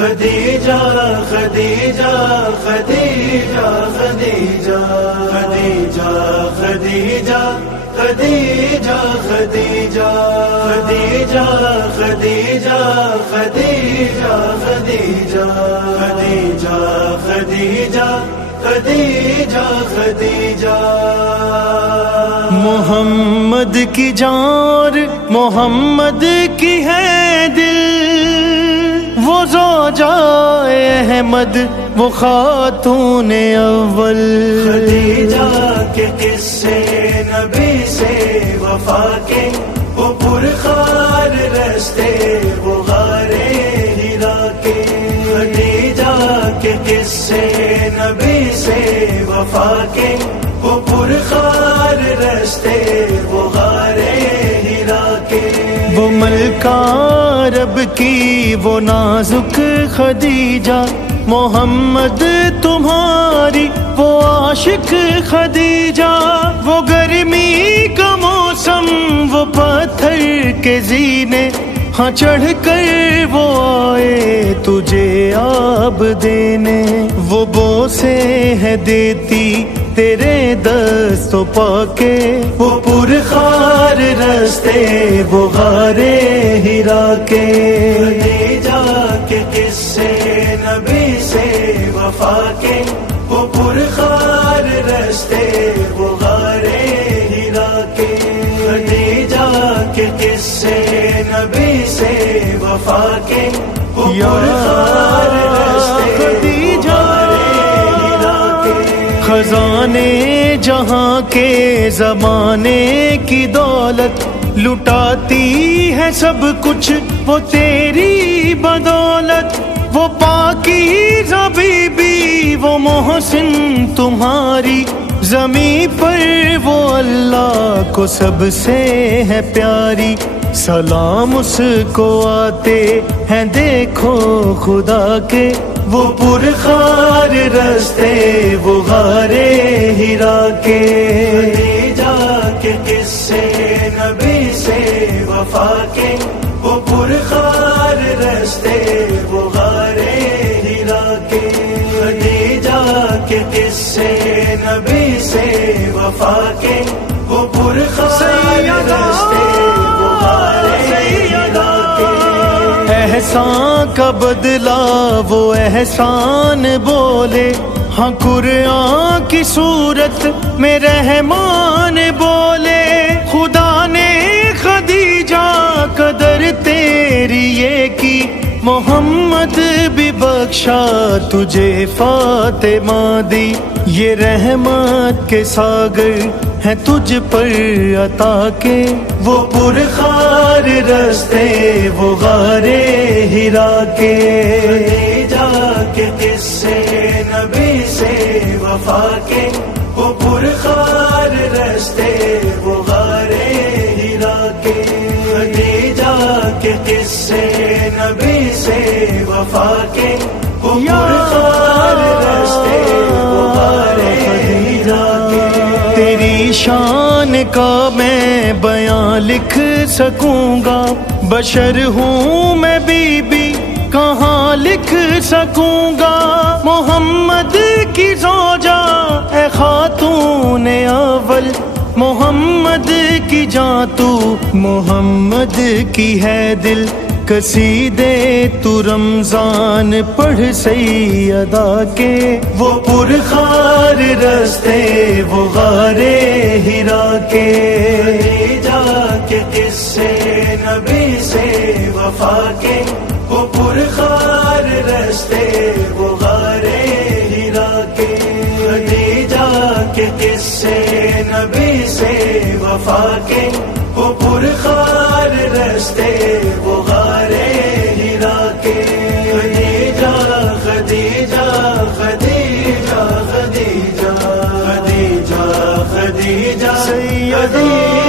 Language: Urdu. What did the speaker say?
خدیجہ خدیجہ خدیجہ خدیجہ خدیجہ خدیجہ خدیجہ خدیجہ خدیجہ خدیجہ خدیجہ خدیجہ خدیجہ خدیجہ خدیجہ محمد کی جان محمد کی ہے دل، وہ زوجہ احمد وہ خاتون اول۔ خدیجہ کے قصے نبی سے وفا کے، وہ پرخار رستے وہ غار ہرا کے۔ خدیجہ کے قصے نبی سے وفا کے، وہ پرخار رستے وہ غار ہرا کے۔ وہ ملکہ عرب کی وہ نازک خدیجہ، محمد تمہاری وہ عاشق خدیجہ۔ وہ گرمی کا موسم وہ پتھر کے زینے، ہاں چڑھ کر وہ آئے تجھے آب دینے۔ وہ بوسے ہے دیتی تیرے دستوں پاکے، وہ پرخار رستے وہ غار ہرا کے۔ خدیجہ کے قصے نبی سے وفا کے، وہ پرخار رستے وہ غار ہرا کے۔ خدیجہ کے قصے نبی سے وفا کے، وہ پرخار رستے وہ غار ہرا کے۔ خزانے جہاں کے زمانے کی دولت، لٹاتی ہے سب کچھ وہ تیری بدولت۔ وہ پاکیزہ بی بی وہ محسن تمہاری، زمین پر وہ اللہ کو سب سے ہے پیاری۔ سلام اس کو آتے ہیں دیکھو خدا کے، وہ پرخار رستے وہ غار ہرا کے۔ خدیجہ کے قصے نبی سے وفا کے، وہ پرخار رستے وہ غار ہرا کے۔ خدیجہ کے قصے نبی سے وفا کے، وہ پرخار رستے وہ غار ہرا کے۔ احسان کا بدلہ وہ احسان بولے، ہاں قرآن کی صورت میں رحمان بولے۔ خدا نے خدیجہ قدر تیری یہ کی، محمد بھی بخشا تجھے فاطمہ دی۔ یہ رحمت کے ساگر ہیں تجھ پر عطا کے، وہ پرخار رستے وہ غار ہرا کے۔ خدیجہ کے قصے نبی سے وفا کے، وہ پرخار رستے وہ غار ہرا کے۔ خدیجہ کے قصے نبی سے وفا کے، وہ پرخار رستے وہ غار ہرا کے۔ تیری شان کا میں بیان لکھ سکوں گا، بشر ہوں میں بی بی کہاں لکھ سکوں گا۔ محمد کی زوجہ اے خاتون اول، محمد کی جاں تو محمد کی ہے دل۔ قصیدے تو رمضان پڑھ سیدہ کے، وہ پرخار رستے وہ غار ہرا کے۔ خدیجہ کے قصے نبی سے وفا کے، وہ پرخار رستے وہ غار ہرا کے۔ خدیجہ کے قصے نبی سے وفا کے، وہ پرخار رستے وہ غار ہرا کے۔ خدیجہ خدیجہ خدیجہ خدیجہ خدیجہ خدیجہ خدیجہ